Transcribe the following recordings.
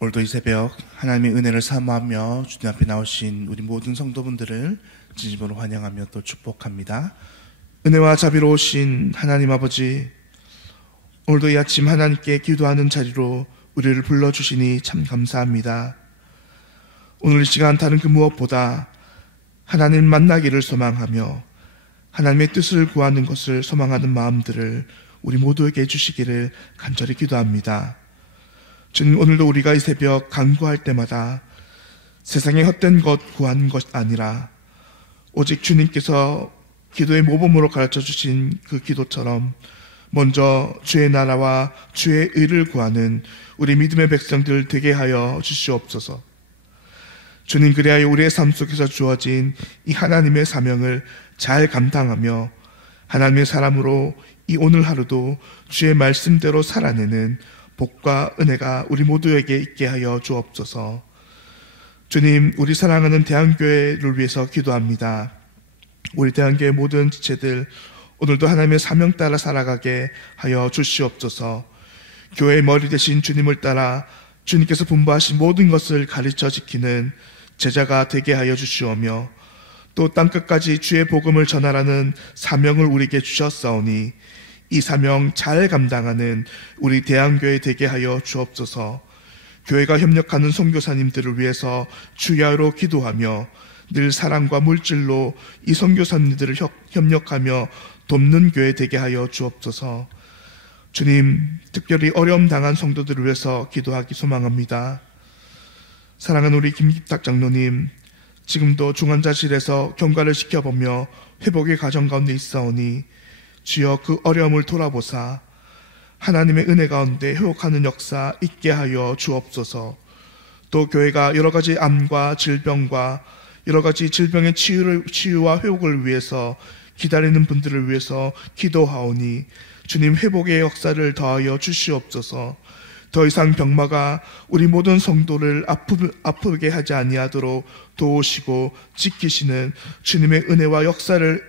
오늘도 이 새벽 하나님의 은혜를 사모하며 주님 앞에 나오신 우리 모든 성도분들을 진심으로 환영하며 또 축복합니다. 은혜와 자비로우신 하나님 아버지, 오늘도 이 아침 하나님께 기도하는 자리로 우리를 불러주시니 참 감사합니다. 오늘 이 시간 다른 그 무엇보다 하나님 만나기를 소망하며 하나님의 뜻을 구하는 것을 소망하는 마음들을 우리 모두에게 주시기를 간절히 기도합니다. 주님, 오늘도 우리가 이 새벽 간구할 때마다 세상의 헛된 것 구하는 것 아니라 오직 주님께서 기도의 모범으로 가르쳐 주신 그 기도처럼 먼저 주의 나라와 주의 의를 구하는 우리 믿음의 백성들 되게 하여 주시옵소서. 주님, 그리하여 우리의 삶 속에서 주어진 이 하나님의 사명을 잘 감당하며 하나님의 사람으로 이 오늘 하루도 주의 말씀대로 살아내는 복과 은혜가 우리 모두에게 있게 하여 주옵소서. 주님, 우리 사랑하는 대한교회를 위해서 기도합니다. 우리 대한교회 모든 지체들 오늘도 하나님의 사명 따라 살아가게 하여 주시옵소서. 교회의 머리 되신 주님을 따라 주님께서 분부하신 모든 것을 가르쳐 지키는 제자가 되게 하여 주시오며 또 땅끝까지 주의 복음을 전하라는 사명을 우리에게 주셨사오니 이 사명 잘 감당하는 우리 대한교회 되게 하여 주옵소서. 교회가 협력하는 선교사님들을 위해서 주야로 기도하며 늘 사랑과 물질로 이 선교사님들을 협력하며 돕는 교회 되게 하여 주옵소서. 주님, 특별히 어려움 당한 성도들을 위해서 기도하기 소망합니다. 사랑하는 우리 김기탁 장로님, 지금도 중환자실에서 경과를 지켜보며 회복의 과정 가운데 있사오니 주여 그 어려움을 돌아보사 하나님의 은혜 가운데 회복하는 역사 있게 하여 주옵소서. 또 교회가 여러 가지 암과 질병과 여러 가지 질병의 치유와 회복을 위해서 기다리는 분들을 위해서 기도하오니 주님, 회복의 역사를 더하여 주시옵소서. 더 이상 병마가 우리 모든 성도를 아프게 하지 아니하도록 도우시고 지키시는 주님의 은혜와 역사를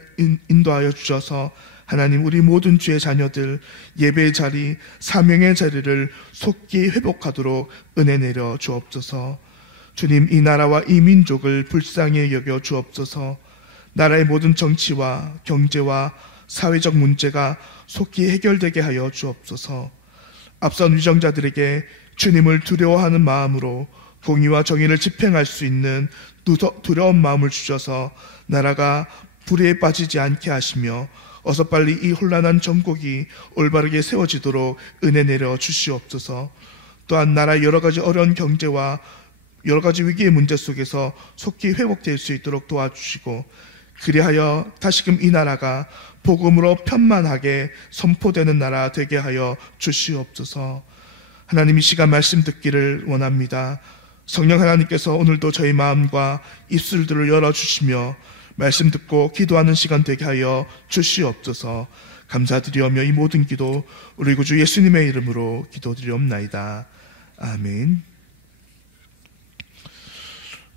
인도하여 주셔서 하나님, 우리 모든 주의 자녀들 예배의 자리, 사명의 자리를 속히 회복하도록 은혜 내려 주옵소서. 주님, 이 나라와 이 민족을 불쌍히 여겨 주옵소서. 나라의 모든 정치와 경제와 사회적 문제가 속히 해결되게 하여 주옵소서. 앞선 위정자들에게 주님을 두려워하는 마음으로 공의와 정의를 집행할 수 있는 두려운 마음을 주셔서 나라가 불의에 빠지지 않게 하시며 어서 빨리 이 혼란한 정국이 올바르게 세워지도록 은혜 내려 주시옵소서. 또한 나라의 여러 가지 어려운 경제와 여러 가지 위기의 문제 속에서 속히 회복될 수 있도록 도와주시고 그리하여 다시금 이 나라가 복음으로 편만하게 선포되는 나라 되게 하여 주시옵소서. 하나님, 이 시간 말씀 듣기를 원합니다. 성령 하나님께서 오늘도 저희 마음과 입술들을 열어주시며 말씀 듣고 기도하는 시간 되게 하여 주시옵소서. 감사드리오며 이 모든 기도 우리 구주 예수님의 이름으로 기도드리옵나이다. 아멘.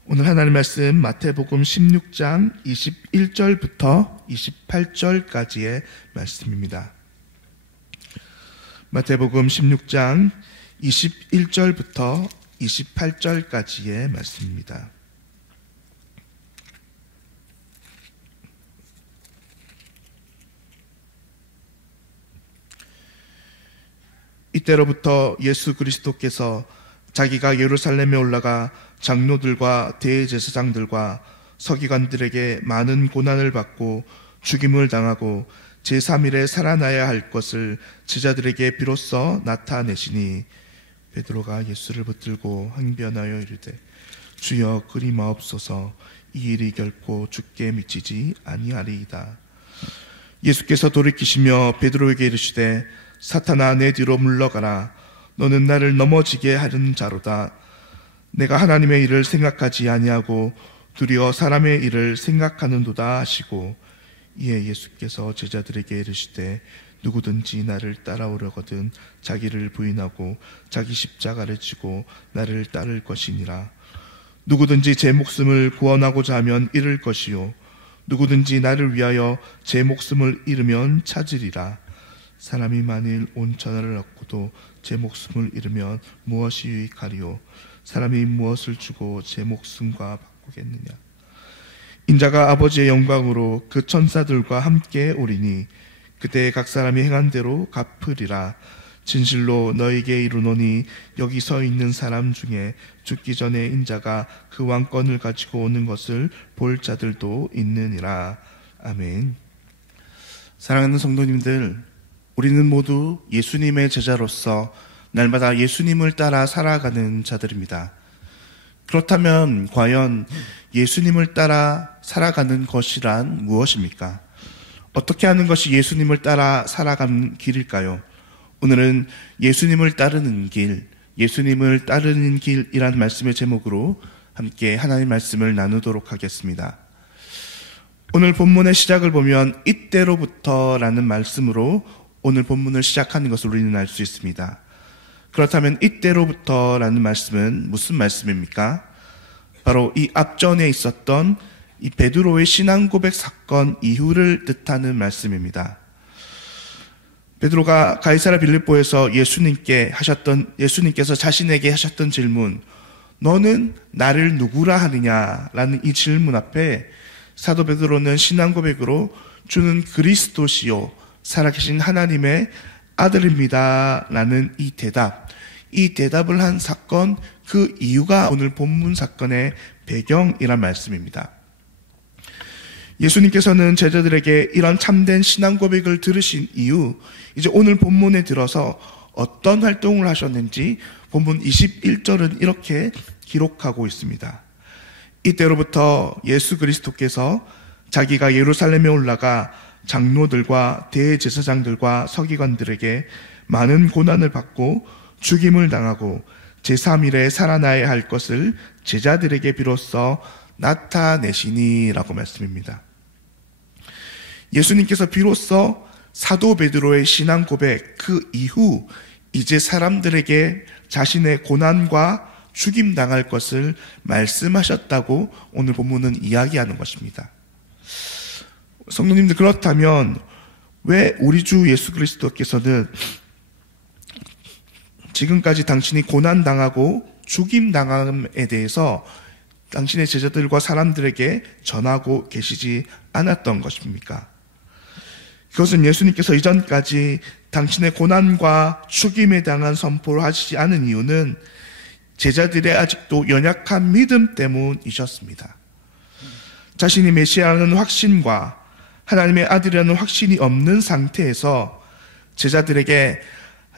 오늘 하나님 말씀 마태복음 16장 21절부터 28절까지의 말씀입니다. 마태복음 16장 21절부터 28절까지의 말씀입니다. 이때로부터 예수 그리스도께서 자기가 예루살렘에 올라가 장로들과 대제사장들과 서기관들에게 많은 고난을 받고 죽임을 당하고 제3일에 살아나야 할 것을 제자들에게 비로소 나타내시니 베드로가 예수를 붙들고 항변하여 이르되 주여 그리 마옵소서. 이 일이 결코 주께 미치지 아니하리이다. 예수께서 돌이키시며 베드로에게 이르시되 사탄아, 내 뒤로 물러가라. 너는 나를 넘어지게 하려는 자로다. 내가 하나님의 일을 생각하지 아니하고 도리어 사람의 일을 생각하는도다 하시고 이에 예수께서 제자들에게 이르시되 누구든지 나를 따라오려거든 자기를 부인하고 자기 십자가를 지고 나를 따를 것이니라. 누구든지 제 목숨을 구원하고자 하면 잃을 것이요 누구든지 나를 위하여 제 목숨을 잃으면 찾으리라. 사람이 만일 온 천하를 얻고도 제 목숨을 잃으면 무엇이 유익하리요? 사람이 무엇을 주고 제 목숨과 바꾸겠느냐? 인자가 아버지의 영광으로 그 천사들과 함께 오리니 그때 각 사람이 행한 대로 갚으리라. 진실로 너에게 이르노니 여기 서 있는 사람 중에 죽기 전에 인자가 그 왕권을 가지고 오는 것을 볼 자들도 있느니라. 아멘. 사랑하는 성도님들, 우리는 모두 예수님의 제자로서 날마다 예수님을 따라 살아가는 자들입니다. 그렇다면 과연 예수님을 따라 살아가는 것이란 무엇입니까? 어떻게 하는 것이 예수님을 따라 살아가는 길일까요? 오늘은 예수님을 따르는 길, 예수님을 따르는 길이란 말씀의 제목으로 함께 하나님의 말씀을 나누도록 하겠습니다. 오늘 본문의 시작을 보면 이때로부터라는 말씀으로 오늘 본문을 시작하는 것을 우리는 알 수 있습니다. 그렇다면 이때로부터라는 말씀은 무슨 말씀입니까? 바로 이 앞전에 있었던 이 베드로의 신앙 고백 사건 이후를 뜻하는 말씀입니다. 베드로가 가이사랴 빌립보에서 예수님께서 자신에게 하셨던 질문, 너는 나를 누구라 하느냐라는 이 질문 앞에 사도 베드로는 신앙 고백으로 주는 그리스도시요 살아계신 하나님의 아들입니다 라는 이 대답을 한 사건, 그 이유가 오늘 본문 사건의 배경이란 말씀입니다. 예수님께서는 제자들에게 이런 참된 신앙 고백을 들으신 이후 이제 오늘 본문에 들어서 어떤 활동을 하셨는지 본문 21절은 이렇게 기록하고 있습니다. 이때로부터 예수 그리스도께서 자기가 예루살렘에 올라가 장로들과 대제사장들과 서기관들에게 많은 고난을 받고 죽임을 당하고 제3일에 살아나야 할 것을 제자들에게 비로소 나타내시니라고 말씀입니다. 예수님께서 비로소 사도 베드로의 신앙 고백 그 이후 이제 사람들에게 자신의 고난과 죽임 당할 것을 말씀하셨다고 오늘 본문은 이야기하는 것입니다. 성도님들, 그렇다면 왜 우리 주 예수 그리스도께서는 지금까지 당신이 고난당하고 죽임당함에 대해서 당신의 제자들과 사람들에게 전하고 계시지 않았던 것입니까? 그것은 예수님께서 이전까지 당신의 고난과 죽임에 대한 선포를 하시지 않은 이유는 제자들의 아직도 연약한 믿음 때문이셨습니다. 자신이 메시아라는 확신과 하나님의 아들이라는 확신이 없는 상태에서 제자들에게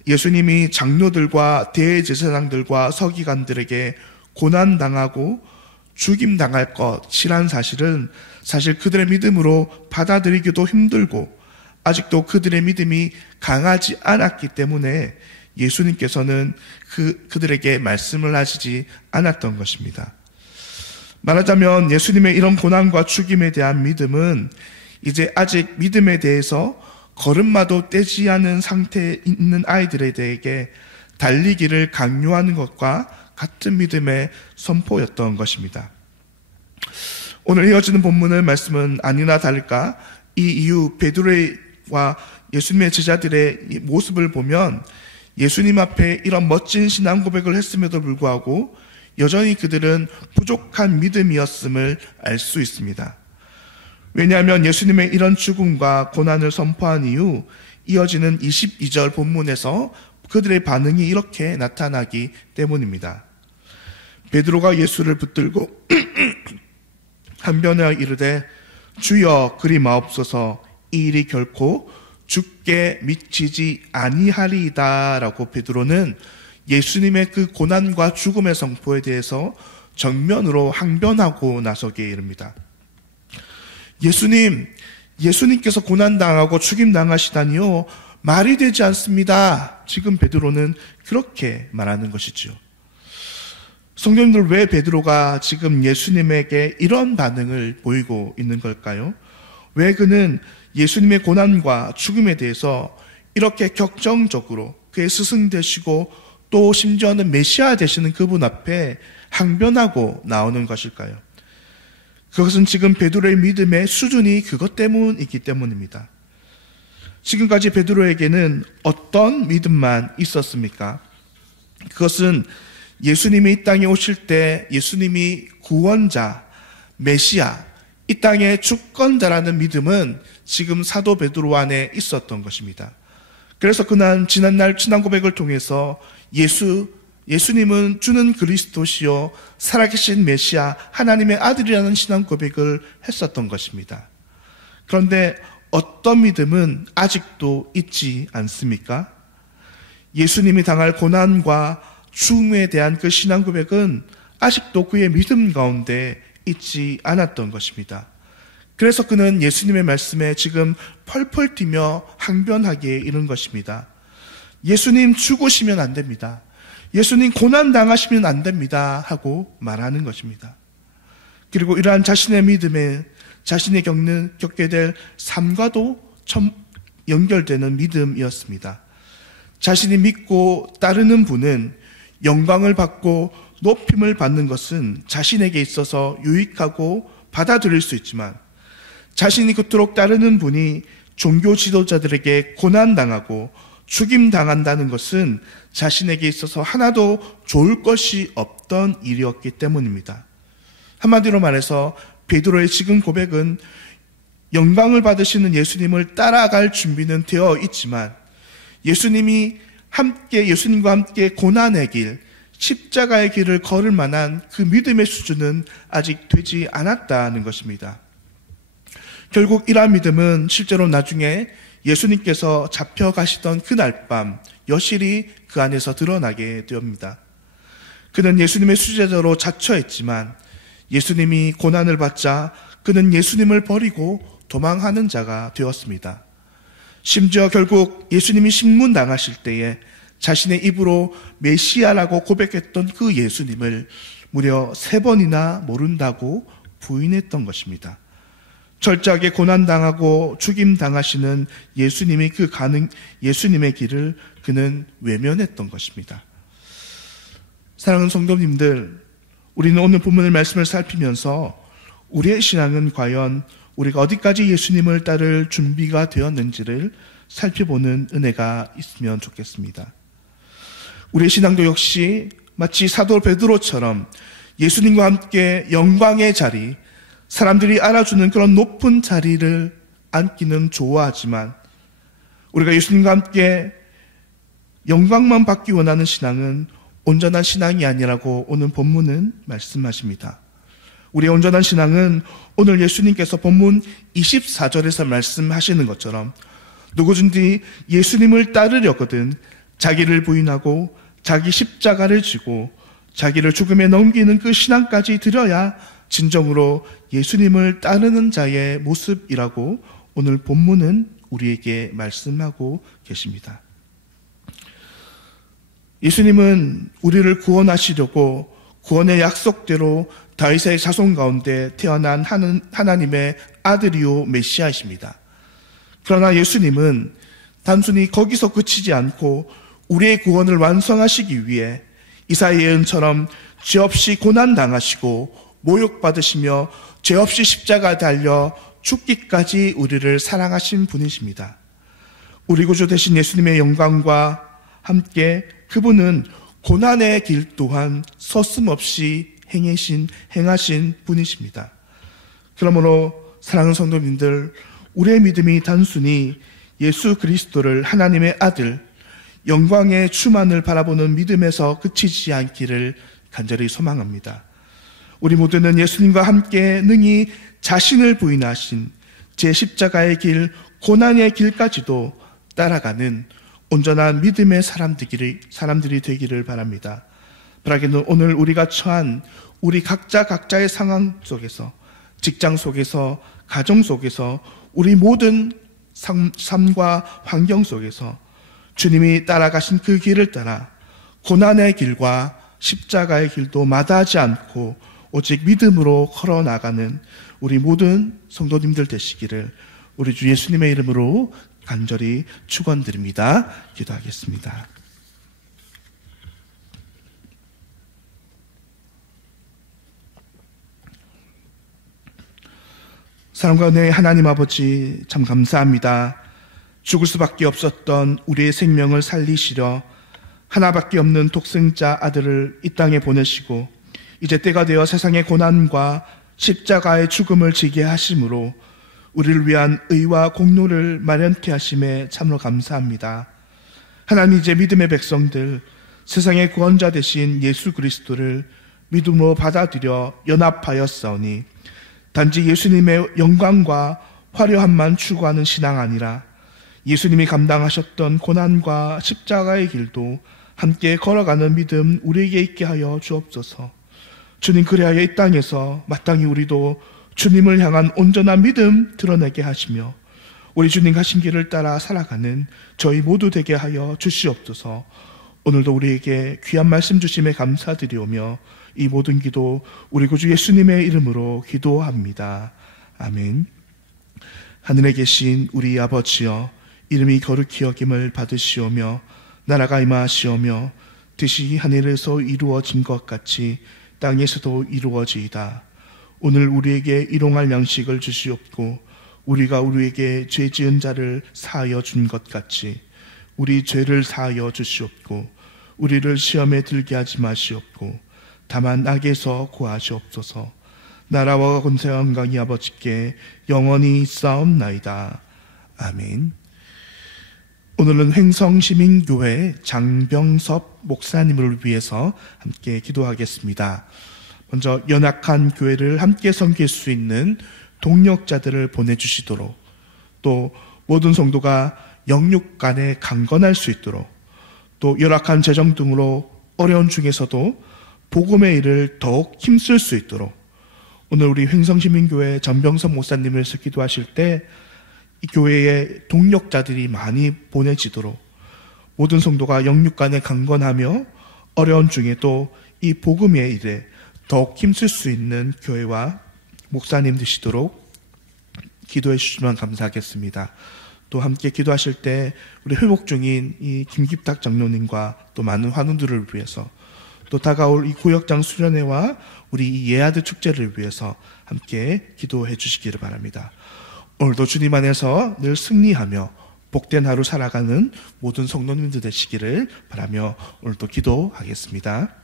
예수님이 장로들과 대제사장들과 서기관들에게 고난당하고 죽임당할 것이란 사실은 사실 그들의 믿음으로 받아들이기도 힘들고 아직도 그들의 믿음이 강하지 않았기 때문에 예수님께서는 그들에게 말씀을 하시지 않았던 것입니다. 말하자면 예수님의 이런 고난과 죽임에 대한 믿음은 이제 아직 믿음에 대해서 걸음마도 떼지 않은 상태에 있는 아이들에게 달리기를 강요하는 것과 같은 믿음의 선포였던 것입니다. 오늘 이어지는 본문의 말씀은 아니나 다를까 이 이후 베드로와 예수님의 제자들의 모습을 보면 예수님 앞에 이런 멋진 신앙 고백을 했음에도 불구하고 여전히 그들은 부족한 믿음이었음을 알 수 있습니다. 왜냐하면 예수님의 이런 죽음과 고난을 선포한 이후 이어지는 22절 본문에서 그들의 반응이 이렇게 나타나기 때문입니다. 베드로가 예수를 붙들고 한변에 이르되 주여 그리 마옵소서, 이 일이 결코 죽게 미치지 아니하리이다 라고 베드로는 예수님의 그 고난과 죽음의 선포에 대해서 정면으로 항변하고 나서기에 이릅니다. 예수님께서 고난당하고 죽임당하시다니요, 말이 되지 않습니다. 지금 베드로는 그렇게 말하는 것이죠. 성도님들, 왜 베드로가 지금 예수님에게 이런 반응을 보이고 있는 걸까요? 왜 그는 예수님의 고난과 죽음에 대해서 이렇게 격정적으로 그의 스승 되시고 또 심지어는 메시아 되시는 그분 앞에 항변하고 나오는 것일까요? 그것은 지금 베드로의 믿음의 수준이 그것 때문이기 때문입니다. 지금까지 베드로에게는 어떤 믿음만 있었습니까? 그것은 예수님이 이 땅에 오실 때 예수님이 구원자, 메시아, 이 땅의 주권자라는 믿음은 지금 사도 베드로 안에 있었던 것입니다. 그래서 그는 지난날 신앙 고백을 통해서 예수님은 주는 그리스도시요 살아계신 메시아 하나님의 아들이라는 신앙 고백을 했었던 것입니다. 그런데 어떤 믿음은 아직도 있지 않습니까? 예수님이 당할 고난과 죽음에 대한 그 신앙 고백은 아직도 그의 믿음 가운데 있지 않았던 것입니다. 그래서 그는 예수님의 말씀에 지금 펄펄 뛰며 항변하게 이른 것입니다. 예수님 죽으시면 안 됩니다. 예수님 고난 당하시면 안 됩니다. 하고 말하는 것입니다. 그리고 이러한 자신의 믿음에 자신이 겪게 될 삶과도 연결되는 믿음이었습니다. 자신이 믿고 따르는 분은 영광을 받고 높임을 받는 것은 자신에게 있어서 유익하고 받아들일 수 있지만 자신이 그토록 따르는 분이 종교 지도자들에게 고난당하고 죽임당한다는 것은 자신에게 있어서 하나도 좋을 것이 없던 일이었기 때문입니다. 한마디로 말해서 베드로의 지금 고백은 영광을 받으시는 예수님을 따라갈 준비는 되어 있지만 예수님과 함께 고난의 길, 십자가의 길을 걸을 만한 그 믿음의 수준은 아직 되지 않았다는 것입니다. 결국 이러한 믿음은 실제로 나중에 예수님께서 잡혀가시던 그날 밤 여실히 그 안에서 드러나게 되옵니다. 그는 예수님의 수제자로 자처했지만 예수님이 고난을 받자 그는 예수님을 버리고 도망하는 자가 되었습니다. 심지어 결국 예수님이 신문당하실 때에 자신의 입으로 메시아라고 고백했던 그 예수님을 무려 3번이나 모른다고 부인했던 것입니다. 철저하게 고난당하고 죽임당하시는 예수님의 길을 그는 외면했던 것입니다. 사랑하는 성도님들, 우리는 오늘 본문의 말씀을 살피면서 우리의 신앙은 과연 우리가 어디까지 예수님을 따를 준비가 되었는지를 살펴보는 은혜가 있으면 좋겠습니다. 우리의 신앙도 역시 마치 사도 베드로처럼 예수님과 함께 영광의 자리, 사람들이 알아주는 그런 높은 자리를 앉기는 좋아하지만 우리가 예수님과 함께 영광만 받기 원하는 신앙은 온전한 신앙이 아니라고 오늘 본문은 말씀하십니다. 우리의 온전한 신앙은 오늘 예수님께서 본문 24절에서 말씀하시는 것처럼 누구든지 예수님을 따르려거든 자기를 부인하고 자기 십자가를 지고 자기를 죽음에 넘기는 그 신앙까지 드려야 진정으로 예수님을 따르는 자의 모습이라고 오늘 본문은 우리에게 말씀하고 계십니다. 예수님은 우리를 구원하시려고 구원의 약속대로 다윗의 자손 가운데 태어난 하나님의 아들이요 메시아이십니다. 그러나 예수님은 단순히 거기서 그치지 않고 우리의 구원을 완성하시기 위해 이사야 예언처럼 죄 없이 고난당하시고 모욕받으시며 죄 없이 십자가에 달려 죽기까지 우리를 사랑하신 분이십니다. 우리 구주 되신 예수님의 영광과 함께 그분은 고난의 길 또한 서슴없이 행하신 분이십니다. 그러므로 사랑하는 성도님들, 우리의 믿음이 단순히 예수 그리스도를 하나님의 아들, 영광의 주만을 바라보는 믿음에서 그치지 않기를 간절히 소망합니다. 우리 모두는 예수님과 함께 능히 자신을 부인하신 제10자가의 길, 고난의 길까지도 따라가는 온전한 믿음의 사람들이 되기를 바랍니다. 바라기는 오늘 우리가 처한 우리 각자의 상황 속에서, 직장 속에서, 가정 속에서, 우리 모든 삶과 환경 속에서 주님이 따라가신 그 길을 따라 고난의 길과 십자가의 길도 마다하지 않고 오직 믿음으로 걸어나가는 우리 모든 성도님들 되시기를 우리 주 예수님의 이름으로 간절히 축원드립니다. 기도하겠습니다. 사랑과 은혜의 하나님 아버지, 참 감사합니다. 죽을 수밖에 없었던 우리의 생명을 살리시려 하나밖에 없는 독생자 아들을 이 땅에 보내시고 이제 때가 되어 세상의 고난과 십자가의 죽음을 지게 하심으로 우리를 위한 의와 공로를 마련케 하심에 참으로 감사합니다. 하나님, 이제 믿음의 백성들, 세상의 구원자 되신 예수 그리스도를 믿음으로 받아들여 연합하였사오니 단지 예수님의 영광과 화려함만 추구하는 신앙 아니라 예수님이 감당하셨던 고난과 십자가의 길도 함께 걸어가는 믿음 우리에게 있게 하여 주옵소서. 주님, 그리하여 이 땅에서 마땅히 우리도 주님을 향한 온전한 믿음 드러내게 하시며 우리 주님 가신 길을 따라 살아가는 저희 모두 되게 하여 주시옵소서. 오늘도 우리에게 귀한 말씀 주심에 감사드리오며 이 모든 기도 우리 구주 예수님의 이름으로 기도합니다. 아멘. 하늘에 계신 우리 아버지여, 이름이 거룩히 여김을 받으시오며 나라가 임하시오며 뜻이 하늘에서 이루어진 것 같이 땅에서도 이루어지이다. 오늘 우리에게 일용할 양식을 주시옵고 우리가 우리에게 죄 지은 자를 사하여 준 것 같이 우리 죄를 사하여 주시옵고 우리를 시험에 들게 하지 마시옵고 다만 악에서 구하시옵소서. 나라와 권세와 영광이 아버지께 영원히 싸움나이다. 아멘. 오늘은 횡성시민교회 장병섭 목사님을 위해서 함께 기도하겠습니다. 먼저 연약한 교회를 함께 섬길 수 있는 동력자들을 보내주시도록, 또 모든 성도가 영육 간에 강건할 수 있도록, 또 열악한 재정 등으로 어려운 중에서도 복음의 일을 더욱 힘쓸 수 있도록, 오늘 우리 횡성시민교회 전병섭 목사님을 위해서 기도하실 때 이 교회에 동력자들이 많이 보내지도록, 모든 성도가 영육 간에 강건하며 어려운 중에 또 이 복음의 일에 더욱 힘쓸 수 있는 교회와 목사님 되시도록 기도해 주시면 감사하겠습니다. 또 함께 기도하실 때 우리 회복 중인 이 김기탁 장로님과 또 많은 환우들을 위해서, 또 다가올 이 구역장 수련회와 우리 이 예아드 축제를 위해서 함께 기도해 주시기를 바랍니다. 오늘도 주님 안에서 늘 승리하며 복된 하루 살아가는 모든 성도님들 되시기를 바라며 오늘도 기도하겠습니다.